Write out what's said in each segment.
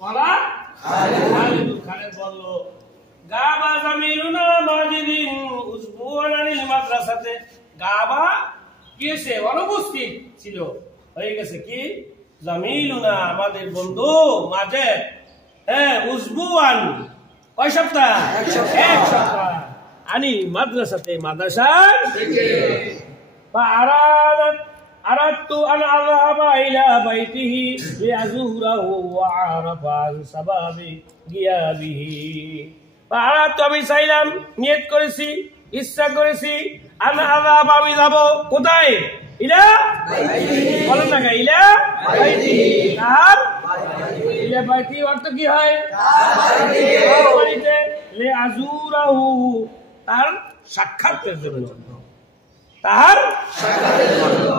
কলা খালেদ বলল গাবা জামিলুনা মাজিদিন উসবুয়ানিল মাদ্রাসাতে। গাবা কিসে অনুপস্থিত ছিল, হয়ে গেছে কি জামিলুনা আমাদের বন্ধু মাজেদ, উসবুয়ান কয় সপ্তাহ, এক সপ্তাহ আনি মাদ্রাসাতে মাদ্রাসা أردت أن أذهب إلى بيته لأزوره وأعرف عن سبب غيابه। فأردت আমি চাইলাম, নিয়ত করেছি, ইচ্ছা করেছি, أن أذهب আমি যাব কোথায়, ইলা বলেন না ইলা বাইতি, কার ইলা বাইতি অর্থ কি হয়, বাড়িতে, লিআজুরাহু তার সাক্ষাতের জন্য, তার সাক্ষাতের জন্য।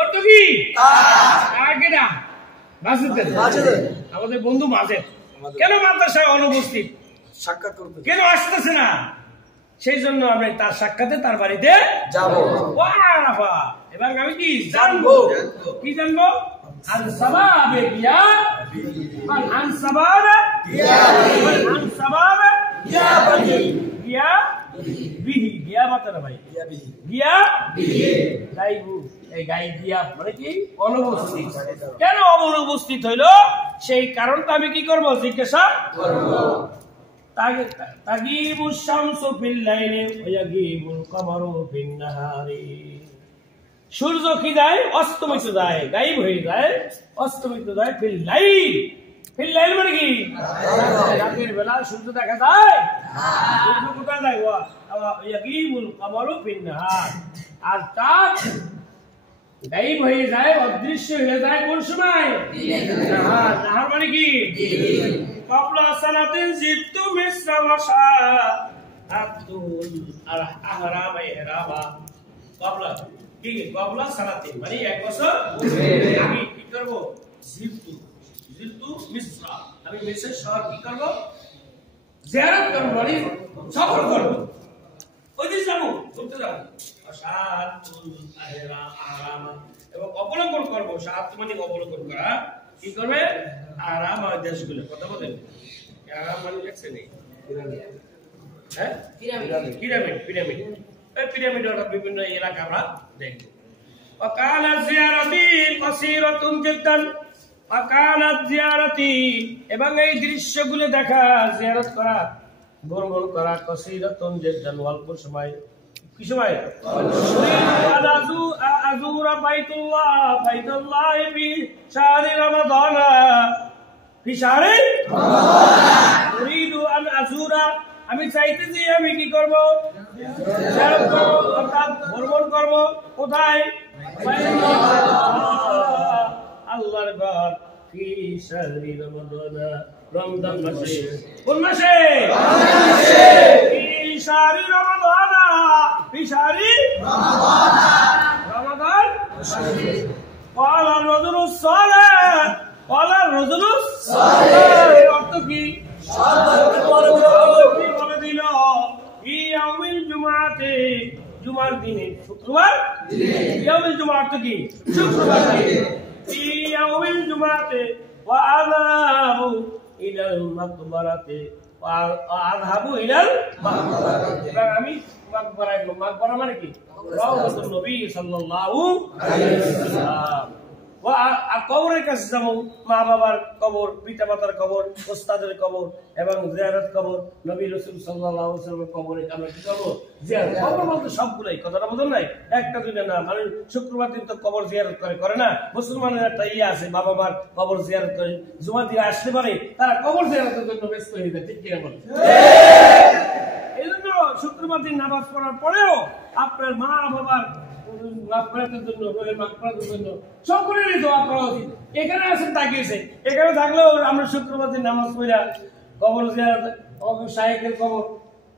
অর্থ কি কেনা আমাদের বন্ধু মাজেদ কেন মাদ্রাসায় অনুপস্থিত, সাক্ষাৎ করতে কেন আসতেছে না, সেই জন্য আমরা তার সাক্ষাতে তার বাড়িতে যাব। এবার আমি কি জানবো, কি জানবো, আনসাবাবে গিয়া আনসাবাবে আনসাবাবে গিয়া বিহি গিয়া মাতারা ভাই গিয়া বিহি গাইবু, এই গাই গিয়া মানে কি অনুপস্থিত, কেন অনুপস্থিত হইলো সেই কারণটা আমি কি করব, জিজ্ঞাসা করব। তাগিবুশ শামসু ফিল লাইলি ওয়া ইয়াগিবুল কমারু ফিন নাহারি। সূর্য কি যায়, অস্তমিত যায়, গায়েব হয়ে যায়, অস্তমিত যায়। ফিল লাইল, ফিল লাইল মানে কি রাতের বেলা সূর্য দেখা যায়, সূর্য কোথায় যায়, ওয়া ইয়াগিবুল কমারু ফিন নাহার, আর চাঁদ গায়েব হয়ে যায়, অদৃশ্য হয়ে যায় কোন সময়, নাহার। নাহার মানে কি ক্বাবলা সালাতিন জিতু মিসরা ওয়াশা আতুল আহরাম ইহরামা। ক্বাবলা কি, ক্বাবলা সালাতিন মানে এক বছর আমি কি করব, জিতু জিতু মিসরা আমি মিসর শহর কি করব, জিয়ারত করব, মানে সফর করব, ওই দিন যাব, ঘুরতে যাব। আশাতুল আহরামা এবং অবলোকন করব, সাত মানে অবলোকন করা, কি করবে আরাম আর দেশগুলো, কথা বলেন আরাম মানে দেখছেন এই হ্যাঁ পিরামিড, পিরামিড এই পিরামিড ওটা বিভিন্ন এলাকা আমরা দেখব। ওয়াকানাত জিয়ারাতি কাসীরাতুন জিদ্দান, ওয়াকানাত জিয়ারাতি এবং এই দৃশ্যগুলো দেখা, জিয়ারত করা, ভ্রমণ করা, কাসীরাতুন জিদ্দান অল্প সময়, কি সময়, আযুরা বাইতুল্লাহ বাইতুল্লাহ ফি শাহরি রমাদান, ফি শাহরি রমাদান উরিদু আন আযুরা আমি চাইতেছি আমি কি করব, জিয়ারত করব, অর্থাৎ ভ্রমণ করব, কোথায়, আল্লাহর ঘর, ফি শাহরি রমাদান রমজান মাসে, কোন মাসে, রমজান মাসে, ফি শাহরি রমাদান, ফি শাহরি রমাদান মাসে। ক্বালা রাজুলুস সালিহ, ক্বালা রাজুলুস সালিহ অর্থ কি, বলে দিল, ইয়াউমিল জুমআতে জুমার দিনে, শুক্রবার দিনে, ইয়াউমিল জুমআ অর্থ কি শুক্রবার দিনে, ইয়াউমিল জুমআতে ওয়া আযহাবু ইলাল মাকবারাতে ওয়া আযহাবু ইলাল মাকবারাতে। এবার আমি মাকবারায়, মাকবারা মানে কি রাউদাতুন নবী সাল্লাল্লাহু আলাইহি ওয়াসাল্লাম, কবরের কাছে যাবো, মা বাবার কবর, পিতা মাতার কবর, ওস্তাদের কবর এবং জিয়ারত কবর, নবী রাসূল সাল্লাল্লাহু আলাইহি ওয়াসাল্লামের কবরে আমরা কি করব, জিয়ারত। কবর বলতে সবগুলাই, কথাটা বুঝুন নাই, একটা দুইটা না, মানে শুক্রবার দিন তো কবর জিয়ারত করে না, মুসলমানের একটা ইয়ে আছে, বাবা মার কবর জিয়ারত করে, জুমা দিয়ে আসতে পারে তারা কবর জিয়ারতের জন্য ব্যস্ত হয়ে যায়, ঠিক কিনা বলেন। এই জন্য শুক্রবার দিন নামাজ পড়ার পরেও আপনার মা বাবার সকলেরই দোয়া করা উচিত। এখানে আছেন তাকিয়েছে, এখানে থাকলেও আমরা শুক্রবার দিন নামাজ পড়া কবর জিয়ারত, শায়েখের কবর,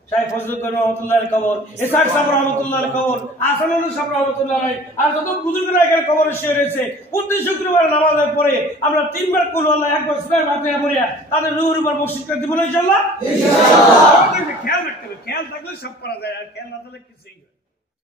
শায়েখ ফজলুল করিম রহমাতুল্লাহর কবর, ইসহাক সাহেব রহমাতুল্লাহর কবর, আসানুল সাহেব রহমাতুল্লাহ, আর যত বুজুর্গরা এখানে কবরে শুয়ে রয়েছে, প্রতি শুক্রবার নামাজের পরে আমরা 3 বার কুল আল্লাহ, একবার সূরা ফাতিহা পড়িয়া তাদের রূহের উপর বর্ষিত করে দিব না ইনশাআল্লাহ। ইনশাআল্লাহ খেয়াল রাখতে হবে, খেয়াল থাকলে সব করা যায়, আর খেয়াল না থাকলে কিছুই